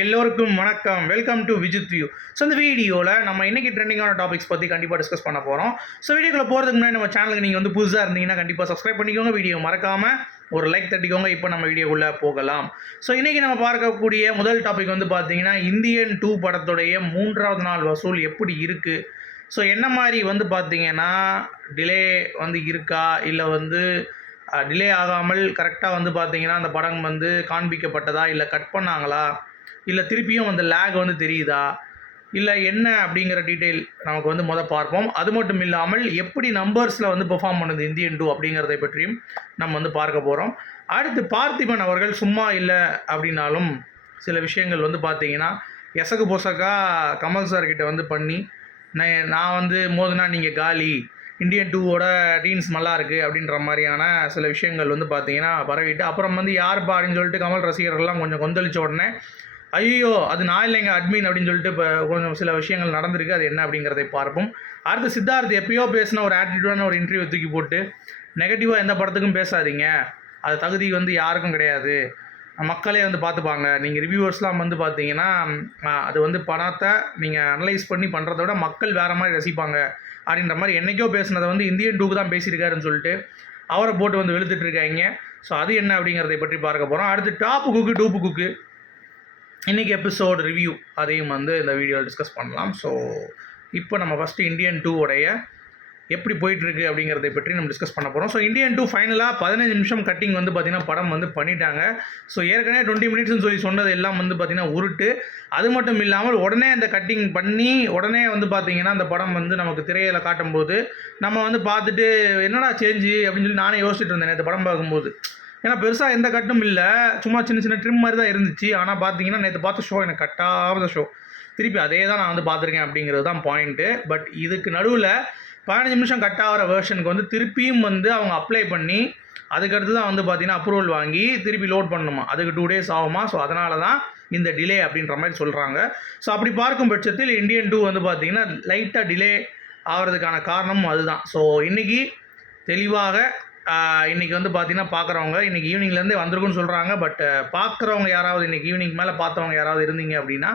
எல்லோருக்கும் வணக்கம். Welcome to Vijith view so இந்த வீடியோவில் நம்ம இன்றைக்கி ட்ரெண்டிங்கான டாபிக்ஸ் பற்றி கண்டிப்பாக டிஸ்கஸ் பண்ண போகிறோம் ஸோ வீடியோக்குள்ளே போகிறதுக்கு முன்னாடி நம்ம சேனலுக்கு நீங்கள் வந்து புதுசாக இருந்தீங்கன்னா கண்டிப்பாக சப்ஸ்கிரைப் பண்ணிக்கோங்க. வீடியோ மறக்காமல் ஒரு லைக் தட்டிக்கோங்க. இப்போ நம்ம வீடியோக்குள்ளே போகலாம். ஸோ இன்றைக்கி நம்ம பார்க்கக்கூடிய முதல் டாபிக் வந்து பார்த்தீங்கன்னா இந்தியன் டூ படத்துடைய மூன்றாவது நாள் வசூல் எப்படி இருக்குது ஸோ என்ன மாதிரி வந்து பார்த்தீங்கன்னா டிலே வந்து இருக்கா? இல்லை வந்து டிலே ஆகாமல் கரெக்டாக வந்து பார்த்தீங்கன்னா அந்த படம் வந்து காண்பிக்கப்பட்டதா? இல்லை கட் பண்ணாங்களா? இல்லை திருப்பியும் அந்த லேக் வந்து தெரியுதா? இல்லை என்ன அப்படிங்கிற டீட்டெயில் நமக்கு வந்து முதல் பார்ப்போம். அது மட்டும் இல்லாமல் எப்படி நம்பர்ஸில் வந்து பெர்ஃபார்ம் பண்ணுது இந்தியன் டூ அப்படிங்கிறதை பற்றியும் நம்ம வந்து பார்க்க போகிறோம் அடுத்து பார்த்திபன் அவர்கள் சும்மா இல்லை அப்படின்னாலும் சில விஷயங்கள் வந்து பார்த்தீங்கன்னா எசகு பொசக்கா கமல் சார்கிட்ட வந்து பண்ணி நான் நான் வந்து மோதுனா நீங்கள் காலி. இந்தியன் டூவோட டீன்ஸ் நல்லா இருக்குது அப்படின்ற மாதிரியான சில விஷயங்கள் வந்து பார்த்தீங்கன்னா பரவிட்டு அப்புறம் வந்து யார் அப்படின்னு சொல்லிட்டு கமல் ரசிகர்கள்லாம் கொஞ்சம் கொந்தளிச்ச உடனே ஐயோ அது நான் இல்லைங்க அட்மின் அப்படின்னு சொல்லிட்டு இப்போ கொஞ்சம் சில விஷயங்கள் நடந்திருக்கு அது என்ன அப்படிங்கிறதை பார்ப்போம். அடுத்து சித்தார்த் எப்பயோ பேசின ஒரு ஆட்டிடியூடான ஒரு இன்டர்வியூ தூக்கி போட்டு நெகட்டிவாக எந்த படத்துக்கும் பேசாதீங்க. அது தகுதி வந்து யாருக்கும் கிடையாது. மக்களே வந்து பார்த்துப்பாங்க. நீங்கள் ரிவ்யூவர்ஸ்லாம் வந்து பார்த்தீங்கன்னா அது வந்து பணத்தை நீங்கள் அனலைஸ் பண்ணி பண்ணுறத விட மக்கள் வேறு மாதிரி ரசிப்பாங்க. அப்படின்ற மாதிரி என்னைக்கோ பேசினதை வந்து இந்தியன் டூக்கு தான் பேசியிருக்காருன்னு சொல்லிட்டு அவரை போட்டு வந்து வெளுத்துட்டு இருக்காங்க. ஸோ அது என்ன அப்படிங்கிறதை பற்றி பார்க்க போகிறோம் அடுத்து டாப்பு குக்கு டூப்பு குக்கு இன்றைக்கி எபிசோட் ரிவ்யூ அதையும் வந்து இந்த வீடியோவில் டிஸ்கஸ் பண்ணலாம். ஸோ இப்போ நம்ம ஃபஸ்ட்டு இந்தியன் டூவோடைய எப்படி போயிட்டுருக்கு அப்படிங்கிறதை பற்றி நம்ம டிஸ்கஸ் பண்ண போகிறோம் ஸோ இந்தியன் டூ ஃபைனலாக பதினஞ்சு நிமிஷம் கட்டிங் வந்து பார்த்திங்கன்னா படம் வந்து பண்ணிட்டாங்க. ஸோ ஏற்கனவே டுவெண்ட்டி மினிட்ஸ்னு சொல்லி சொன்னது எல்லாம் வந்து பார்த்திங்கன்னா உருட்டு. அது மட்டும் இல்லாமல் உடனே அந்த கட்டிங் பண்ணி உடனே வந்து பார்த்திங்கன்னா அந்த படம் வந்து நமக்கு திரையில் காட்டும்போது நம்ம வந்து பார்த்துட்டு என்னடா சேஞ்சு அப்படின்னு சொல்லி நானே யோசிச்சுட்டு இருந்தேன் இந்த படம் பார்க்கும்போது. ஏன்னா பெருசாக எந்த கட்டும் இல்லை. சும்மா சின்ன சின்ன ட்ரிம் மாதிரி தான் இருந்துச்சு. ஆனால் பார்த்தீங்கன்னா நேற்று பார்த்த ஷோ எனக்கு கட்டாத ஷோ திருப்பி அதே தான் நான் வந்து பார்த்துருக்கேன் அப்படிங்கிறது தான் பாயிண்ட்டு பட் இதுக்கு நடுவில் பதினஞ்சு நிமிஷம் கட் ஆகிற வேர்ஷனுக்கு வந்து திருப்பியும் வந்து அவங்க அப்ளை பண்ணி அதுக்கடுத்து தான் வந்து பார்த்தீங்கன்னா அப்ரூவல் வாங்கி திருப்பி லோட் பண்ணணுமா? அதுக்கு டூ டேஸ் ஆகுமா? ஸோ அதனால தான் இந்த டிலே அப்படின்ற மாதிரி சொல்கிறாங்க ஸோ அப்படி பார்க்கும் பட்சத்தில் இந்தியன் டூ வந்து பார்த்திங்கன்னா லைட்டாக டிலே ஆகிறதுக்கான காரணமும் அதுதான். ஸோ இன்றைக்கி தெளிவாக இன்றைக்கி வந்து பார்த்தீங்கன்னா பார்க்குறவங்க இன்றைக்கி ஈவினிங்லேருந்தே வந்திருக்குன்னு சொல்கிறாங்க பட் பார்க்குறவங்க யாராவது இன்றைக்கி ஈவினிங் மேலே பார்த்தவங்க யாராவது இருந்தீங்க அப்படின்னா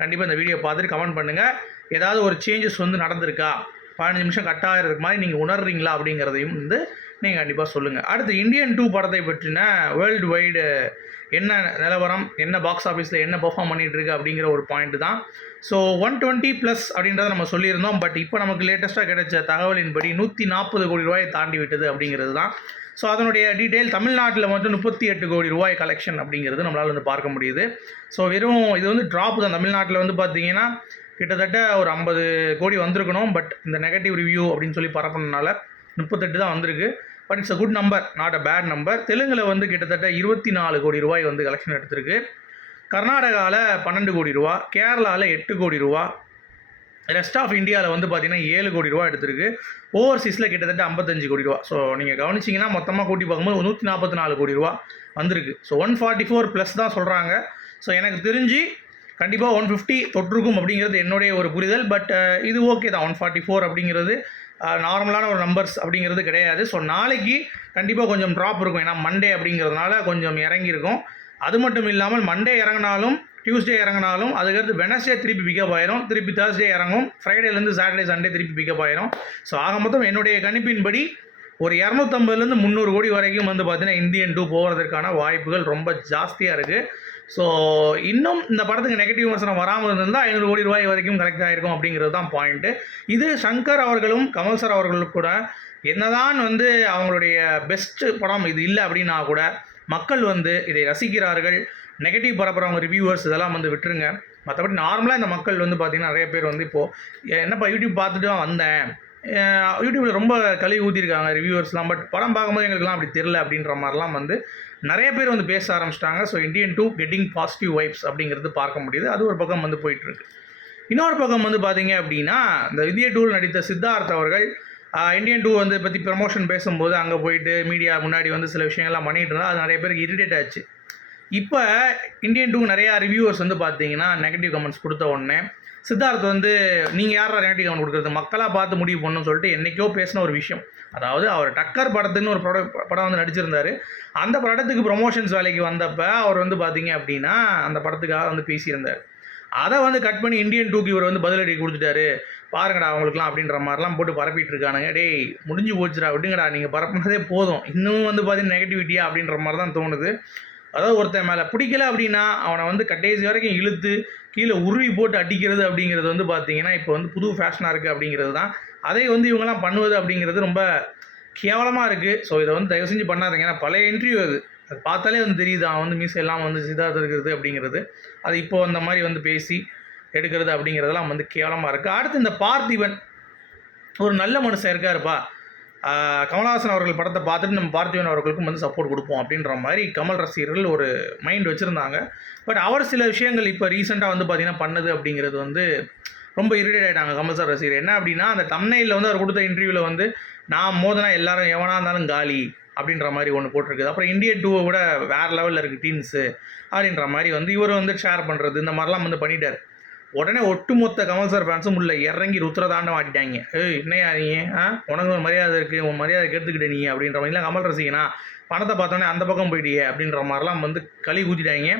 கண்டிப்பாக இந்த வீடியோ பார்த்துட்டு கமெண்ட் பண்ணுங்கள் ஏதாவது ஒரு சேஞ்சஸ் வந்து நடந்திருக்கா? பதினஞ்சு நிமிஷம் கட் இருக்கிற மாதிரி நீங்கள் உணர்றீங்களா அப்படிங்கிறதையும் வந்து நீங்கள் கண்டிப்பாக சொல்லுங்கள் அடுத்து இந்தியன் டூ படத்தை பற்றின வேர்ல்டு வைடு என்ன நிலவரம் என்ன பாக்ஸ் ஆஃபீஸில் என்ன பெர்ஃபார்ம் பண்ணிட்டு இருக்கு அப்படிங்கிற ஒரு பாயிண்ட் தான். ஸோ ஒன் டுவெண்ட்டி ப்ளஸ் அப்படின்றத நம்ம சொல்லியிருந்தோம். பட் இப்போ நமக்கு லேட்டஸ்ட்டாக கிடைச்ச தகவலின்படி நூற்றி நாற்பது கோடி ரூபாயை தாண்டி விட்டது அப்படிங்கிறது தான். ஸோ அதனுடைய டீட்டெயில் தமிழ்நாட்டில் மட்டும் முப்பத்தி எட்டு கோடி ரூபாய் கலெக்ஷன் அப்படிங்கிறது நம்மளால் வந்து பார்க்க முடியுது. ஸோ வெறும் இது வந்து ட்ராப் தான். தமிழ்நாட்டில் வந்து பார்த்தீங்கன்னா கிட்டத்தட்ட ஒரு ஐம்பது கோடி வந்திருக்கணும் பட் இந்த நெகட்டிவ் ரிவ்யூ அப்படின்னு சொல்லி பரப்புனதுனால முப்பத்தெட்டு தான் வந்திருக்கு. But it's a good number not a bad number தெலுங்கில் வந்து கிட்டத்தட்ட இருபத்தி நாலு கோடி ரூபாய் வந்து கலெக்ஷன் எடுத்திருக்கு. கர்நாடகாவில் பன்னெண்டு கோடி ரூபா கேரளாவில் எட்டு கோடி ரூபா ரெஸ்ட் ஆஃப் இந்தியாவில் வந்து பார்த்தீங்கன்னா ஏழு கோடி ரூபா எடுத்திருக்கு. ஓவர்சீஸில் கிட்டத்தட்ட ஐம்பத்தஞ்சு கோடி ரூபா. ஸோ நீங்கள் கவனிச்சிங்கன்னா மொத்தமாக கூட்டி பார்க்கும்போது நூற்றி நாற்பத்தி நாலு கோடி ரூபா வந்திருக்கு. So one forty four plus தான் சொல்கிறாங்க ஸோ எனக்கு தெரிஞ்சு கண்டிப்பாக ஒன் ஃபிஃப்டி தொற்றுக்கும் அப்படிங்கிறது என்னுடைய ஒரு புரிதல். பட் இது ஓகே தான். ஒன் ஃபார்ட்டி ஃபோர் அப்படிங்கிறது நார்மலான ஒரு நம்பர்ஸ் அப்படிங்கிறது கிடையாது. ஸோ நாளைக்கு கண்டிப்பாக கொஞ்சம் ட்ராப் இருக்கும். ஏன்னா மண்டே அப்படிங்கிறதுனால கொஞ்சம் இறங்கியிருக்கும். அது மட்டும் இல்லாமல் மண்டே இறங்கினாலும் டியூஸ்டே இறங்கினாலும் அதுக்கடுத்து வெனஸ்டே திருப்பி பிக்கப் ஆயிரும். திருப்பி தேர்ஸ்டே இறங்கும். ஃப்ரைடேலேருந்து சாட்டர்டே சண்டே திருப்பி பிக்கப் ஆயிரும். ஸோ ஆக மொத்தம் என்னுடைய கணிப்பின்படி ஒரு இரநூத்தம்பதுலேருந்து முந்நூறு கோடி வரைக்கும் வந்து பார்த்திங்கன்னா இந்தியன் டூ போகிறதுக்கான வாய்ப்புகள் ரொம்ப ஜாஸ்தியாக இருக்குது ஸோ இன்னும் இந்த படத்துக்கு நெகட்டிவ் விமர்சனம் வராமல் இருந்தால் ஐநூறு கோடி ரூபாய் வரைக்கும் கலெக்ட் ஆகிருக்கும் அப்படிங்கிறது தான் பாயிண்ட்டு இது சங்கர் அவர்களும் கமல் சார் அவர்களும் கூட என்னதான் வந்து அவங்களுடைய பெஸ்ட்டு படம் இது இல்லை அப்படின்னா கூட மக்கள் வந்து இதை ரசிக்கிறார்கள். நெகட்டிவ் பரப்புறவங்க ரிவ்யூவர்ஸ் இதெல்லாம் வந்து விட்டுருங்க. மற்றபடி நார்மலாக இந்த மக்கள் வந்து பார்த்திங்கன்னா நிறைய பேர் வந்து இப்போது என்னப்பா யூடியூப் பார்த்துட்டு தான் வந்தேன்? யூடியூப்பில் ரொம்ப கழுவி ஊற்றிருக்காங்க ரிவ்யூவர்ஸ்லாம் பட் படம் பார்க்கும்போது எங்களுக்குலாம் அப்படி தெரில அப்படின்ற மாதிரிலாம் வந்து நிறைய பேர் வந்து பேச ஆரம்பிச்சிட்டாங்க. So Indian to getting positive vibes அப்படிங்கிறது பார்க்க முடியுது. அது ஒரு பக்கம் வந்து போயிட்டுருக்கு. இன்னொரு பக்கம் வந்து பார்த்தீங்க அப்படின்னா இந்த இந்திய டூவில் நடித்த சித்தார்த் அவர்கள் இந்தியன் டூ வந்து பற்றி ப்ரமோஷன் பேசும்போது அங்கே போயிட்டு மீடியா முன்னாடி வந்து சில விஷயங்கள்லாம் பண்ணிட்டு இருந்தால் அது நிறைய பேருக்கு இரிட்டேட் ஆச்சு. இப்போ இந்தியன் டூ நிறையா ரிவ்யூவர்ஸ் வந்து பார்த்தீங்கன்னா நெகட்டிவ் கமெண்ட்ஸ் கொடுத்த உடனே சித்தார்த் வந்து நீங்கள் யாரா நெகட்டிவ் கமெண்ட் கொடுக்குறது? மக்களாக பார்த்து முடிவு பண்ணணும்னு சொல்லிட்டு என்றைக்கோ பேசின ஒரு விஷயம். அதாவது அவர் டக்கர் படத்துன்னு ஒரு படம் படம் வந்து நடிச்சிருந்தாரு. அந்த படத்துக்கு ப்ரொமோஷன்ஸ் வேலைக்கு வந்தப்போ அவர் வந்து பார்த்தீங்க அப்படின்னா அந்த படத்துக்காக வந்து பேசியிருந்தார். அதை வந்து கட் பண்ணி இந்தியன் டூக்கு இவர் வந்து பதிலடி கொடுத்துட்டாரு. பாருங்கடா அவங்களுக்குலாம் அப்படின்ற மாதிரிலாம் போட்டு பரப்பிட்டு இருக்கானுங்க. டேய் முடிஞ்சு போச்சுடா விடுங்கடா நீங்கள் பரப்புனதே போதும். இன்னும் வந்து பார்த்தீங்கன்னா நெகட்டிவிட்டியா அப்படின்ற மாதிரி தான் தோணுது. அதாவது ஒருத்தன் மேலே பிடிக்கல அப்படின்னா அவனை வந்து கடைசி வரைக்கும் இழுத்து கீழே உருவி போட்டு அடிக்கிறது அப்படிங்கிறது வந்து பார்த்தீங்கன்னா இப்போ வந்து புது ஃபேஷனாக இருக்குது அப்படிங்கிறது தான் அதை வந்து இவங்கெல்லாம் பண்ணுவது அப்படிங்கிறது ரொம்ப கேவலமாக இருக்குது ஸோ இதை வந்து தயவு செஞ்சு பண்ணாதீங்க. ஏன்னா பழைய இன்டர்வியூ அது. அது பார்த்தாலே வந்து தெரியுது. அவன் வந்து மீசை எல்லாம் வந்து சிதார்த்து இருக்கிறது அப்படிங்கிறது. அது இப்போ அந்த மாதிரி வந்து பேசி எடுக்கிறது அப்படிங்கிறதெல்லாம் வந்து கேவலமாக இருக்குது அடுத்து இந்த பார்த்திபன். ஒரு நல்ல மனுஷன் இருக்காருப்பா. கமல்ஹாசன் அவர்கள் படத்தை பார்த்துட்டு நம்ம பார்த்திபன் அவர்களுக்கும் வந்து சப்போர்ட் கொடுப்போம் அப்படின்ற மாதிரி கமல் ரசிகர்கள் ஒரு மைண்ட் வச்சுருந்தாங்க. பட் அவர் சில விஷயங்கள் இப்போ ரீசெண்டாக வந்து பார்த்திங்கன்னா பண்ணது அப்படிங்கிறது வந்து ரொம்ப இரிட்டேட் ஆகிட்டாங்க கமல் சார் ரசிகர். என்ன அப்படின்னா அந்த தம்னையில் வந்து அவர் கொடுத்த இன்டர்வியூவில் வந்து நான் மோதனா எல்லாரும் எவனாக இருந்தாலும் காலி அப்படின்ற மாதிரி ஒன்று போட்டிருக்குது. அப்புறம் இந்தியன் டூவை விட வேறு லெவலில் இருக்குது டீன்ஸு அப்படின்ற மாதிரி வந்து இவர் வந்து ஷேர் பண்ணுறது இந்த மாதிரிலாம் வந்து பண்ணிட்டார். உடனே ஒட்டுமொத்த கமல் சார் ஃபேன்ஸும் உள்ள இறங்கி ருத்ரதாண்டம் ஆட்டிட்டாங்க. ஏய் என்னையா நீ? ஆ? உனக்கு ஒரு மரியாதை இருக்குது உன் மரியாதை கெடுத்துக்கிட்ட நீ அப்படின்ற மாதிரிலாம் கமல் ரசிகனா பணத்தை பார்த்தோன்னே அந்த பக்கம் போயிட்டியே அப்படின்ற மாதிரிலாம் வந்து களி ஊற்றிட்டாங்க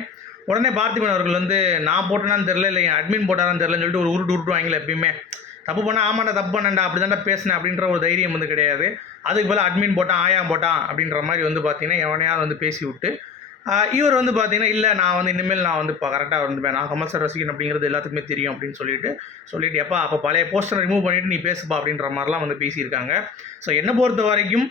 உடனே பார்த்திபன் அவர்கள் வந்து நான் போட்டேனான்னு தெரில இல்லை என் அட்மின் போட்டாரான்னு தெரிலன்னு சொல்லிட்டு ஒரு உருட்டு உருட்டு வாங்கல எப்பயுமே. தப்பு பண்ணால் ஆமாண்டா தப்பு பண்ணண்டா அப்படி தான்டா பேசினேன் அப்படின்ற ஒரு தைரியம் வந்து கிடையாது. அதுக்கு போல் அட்மின் போட்டான் ஆயா போட்டான் அப்படின்ற மாதிரி வந்து பார்த்தீங்கன்னா எவனையாவது வந்து பேசி விட்டு இவர் வந்து பார்த்தீங்கன்னா இல்லை நான் வந்து இனிமேல் நான் வந்து இப்போ கரெக்டாக வந்துப்பேன் நான் கமல் சார் ரசிகன் அப்படிங்கிறது எல்லாத்துக்குமே தெரியும் அப்படின்னு சொல்லிட்டு சொல்லிட்டு எப்பா அப்போ பழைய போஸ்டரை ரிமூவ் பண்ணிவிட்டு நீ பேசுப்பா அப்படின்ற மாதிரிலாம் வந்து பேசியிருக்காங்க. ஸோ என்னை பொறுத்த வரைக்கும்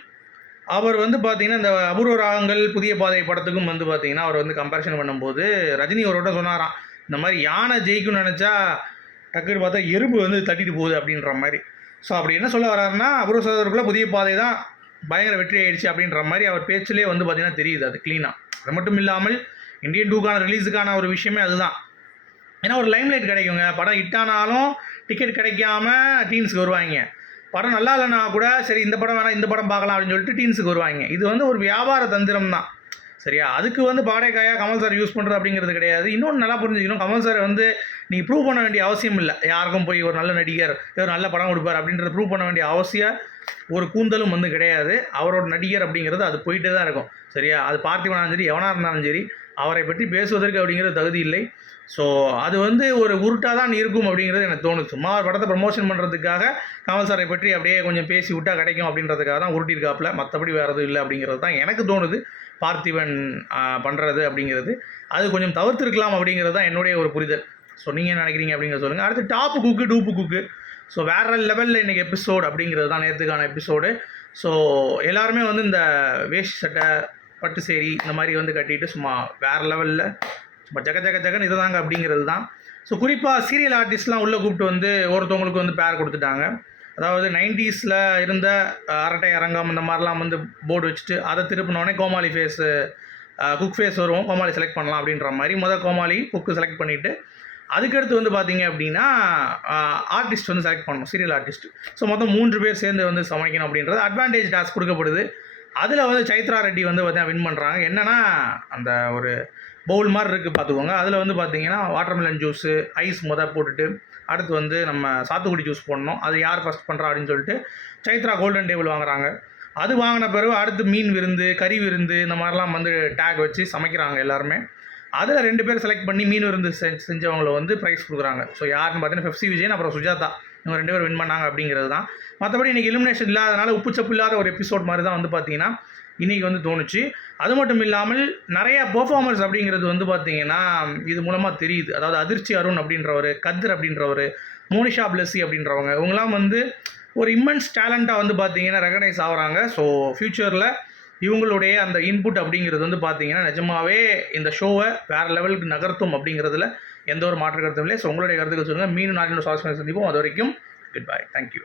அவர் வந்து பார்த்தீங்கன்னா இந்த அபூர்வ ராகங்கள் புதிய பாதை படத்துக்கும் வந்து பார்த்தீங்கன்னா அவர் வந்து கம்பேரிஷன் பண்ணும்போது ரஜினி அவரோட சொன்னாராம் இந்த மாதிரி யானை ஜெயிக்கும்னு நினச்சா டக்குன்னு பார்த்தா எறும்பு வந்து தட்டிட்டு போகுது அப்படின்ற மாதிரி. ஸோ அப்படி என்ன சொல்ல வராருன்னா அபூர்வ சகோதரருக்குள்ள புதிய பாதை தான் பயங்கர வெற்றி ஆயிடுச்சு அப்படின்ற மாதிரி அவர் பேச்சிலே வந்து பார்த்தீங்கன்னா தெரியுது அது க்ளீனாக அது மட்டும் இல்லாமல் இந்தியன் டூக்கான ரிலீஸுக்கான ஒரு விஷயமே அதுதான். ஏன்னா ஒரு லைம்லைட் கிடைக்குங்க. படம் ஹிட்டானாலும் டிக்கெட் கிடைக்காம டீன்ஸுக்கு வருவாங்க. படம் நல்லா இல்லைனா கூட சரி இந்த படம் வேணாம் இந்த படம் பார்க்கலாம் அப்படின்னு சொல்லிட்டு டீன்ஸுக்கு வருவாங்க. இது வந்து ஒரு வியாபார தந்திரம் தான். சரியா? அதுக்கு வந்து பாடைக்காயாக கமல் சார் யூஸ் பண்ணுறது அப்படிங்கிறது கிடையாது. இன்னொன்று நல்லா புரிஞ்சுக்கணும். கமல் சார் வந்து நீ ப்ரூவ் பண்ண வேண்டிய அவசியம் இல்லை. யாருக்கும் போய் ஒரு நல்ல நடிகர் ஒரு நல்ல படம் கொடுப்பார் அப்படின்றத ப்ரூவ் பண்ண வேண்டிய அவசியம் ஒரு கூந்தலும் வந்து கிடையாது. அவரோட நடிகர் அப்படிங்கிறது அது போயிட்டே தான் இருக்கும். சரியா? அது பார்த்திபனாலும் சரி எவனாக இருந்தாலும் சரி அவரை பற்றி பேசுவதற்கு அப்படிங்கிறது தகுதி இல்லை. ஸோ அது வந்து ஒரு உருட்டாக தான் இருக்கும் அப்படிங்கிறது எனக்கு தோணுது. சும்மா ஒரு படத்தை ப்ரமோஷன் பண்ணுறதுக்காக கமல் சாரை பற்றி அப்படியே கொஞ்சம் பேசி விட்டால் கிடைக்கும் அப்படின்றதுக்காக தான் உருட்டியிருக்காப்புல. மற்றபடி வேறு எதுவும் இல்லை அப்படிங்கிறது தான் எனக்கு தோணுது. பார்த்திபன் பண்ணுறது அப்படிங்கிறது. அது கொஞ்சம் தவிர்த்துருக்கலாம் அப்படிங்கிறது தான் என்னுடைய ஒரு புரிதல். ஸோ நீங்கள் என்ன நினைக்கிறீங்க அப்படிங்கிறத சொல்லுங்கள் அடுத்து டாப்பு குக்கு டூப்பு குக்கு. ஸோ வேறு லெவலில் இன்றைக்கி எபிசோட் அப்படிங்கிறது தான் நேற்றுக்கான எபிசோடு ஸோ எல்லாருமே வந்து இந்த வேஷ்டி சட்டை பட்டு சேரி இந்த மாதிரி வந்து கட்டிட்டு சும்மா வேறு லெவலில் சும்மா ஜெக ஜக ஜகன் இதுதாங்க அப்படிங்கிறது தான் ஸோ குறிப்பாக சீரியல் ஆர்டிஸ்ட்லாம் உள்ளே கூப்பிட்டு வந்து ஒருத்தவங்களுக்கு வந்து பேர் கொடுத்துட்டாங்க. அதாவது நைன்டிஸில் இருந்த அரட்டை அரங்கம் இந்த மாதிரிலாம் வந்து போர்டு வச்சுட்டு அதை திருப்பினோடனே கோமாளி ஃபேஸு குக் ஃபேஸ் வரும் கோமாளி செலக்ட் பண்ணலாம் அப்படின்ற மாதிரி மொதல் கோமாளி குக்கு செலக்ட் பண்ணிவிட்டு அதுக்கடுத்து வந்து பார்த்தீங்க அப்படின்னா ஆர்டிஸ்ட் வந்து செலக்ட் பண்ணணும் சீரியல் ஆர்டிஸ்ட் ஸோ மொத்தம் மூன்று பேர் சேர்ந்து வந்து சமைக்கணும் அப்படின்றது அட்வான்டேஜ் டாஸ்க் கொடுக்கப்படுது. அதில் வந்து சைத்ரா ரெட்டி வந்து பார்த்தீங்கன்னா வின் பண்ணுறாங்க என்னென்னா அந்த ஒரு பவுல் மாதிரி இருக்குது பார்த்துக்கோங்க. அதில் வந்து பார்த்தீங்கன்னா வாட்டர்மெலன் ஜூஸு ஐஸ் மொதல் போட்டுட்டு அடுத்து வந்து நம்ம சாத்துக்குடி ஜூஸ் போடணும். அது யார் ஃபஸ்ட் பண்ணுறா அப்படின்னு சொல்லிட்டு சைத்ரா கோல்டன் டேபிள் வாங்குறாங்க. அது வாங்கின பிறகு அடுத்து மீன் விருந்து கறி விருந்து இந்த மாதிரிலாம் வந்து டேக் வச்சு சமைக்கிறாங்க எல்லாருமே. அதில் ரெண்டு பேர் செலக்ட் பண்ணி மீன் விருந்து செ- செஞ்சவங்களை வந்து ப்ரைஸ் கொடுக்குறாங்க. ஸோ யாருன்னு பார்த்தீங்கன்னா பெப்சி விஜயன் அப்புறம் சுஜாதா. இவங்க ரெண்டு பேர் வின் பண்ணாங்க அப்படிங்கிறது தான். மற்றபடி இன்றைக்கி இலிமினேஷன் இல்லாதனால உப்புச்சப்பு இல்லாத ஒரு எபிசோட் மாதிரி தான் வந்து பார்த்தீங்கன்னா இன்றைக்கி வந்து தோணுச்சு. அது மட்டும் இல்லாமல் நிறைய பெர்ஃபார்மர்ஸ் அப்படிங்கிறது வந்து பார்த்திங்கன்னா இது மூலமாக தெரியுது. அதாவது அதிர்ச்சி அருண் அப்படின்றவர் கதிர் அப்படின்றவர் மோனிஷா பிளஸ்ஸி அப்படின்றவங்க இவங்களாம் வந்து ஒரு இம்மன்ஸ் டேலண்ட்டாக வந்து பார்த்தீங்கன்னா ரெகனைஸ் ஆகுறாங்க. ஸோ ஃப்யூச்சரில் இவங்களுடைய அந்த இன்புட் அப்படிங்கிறது வந்து பார்த்தீங்கன்னா நிஜமாகவே இந்த ஷோவை வேறு லெவலுக்கு நகர்த்தும் அப்படிங்கிறதுல எந்த ஒரு மாற்று கருத்தும் இல்லை. ஸோ உங்களுடைய கருத்துக்கள் சொல்லுங்கள் மீண்டும் நாட்டினோட சாஸ்திரம் சந்திப்போம். அது வரைக்கும் குட் பை தேங்க்யூ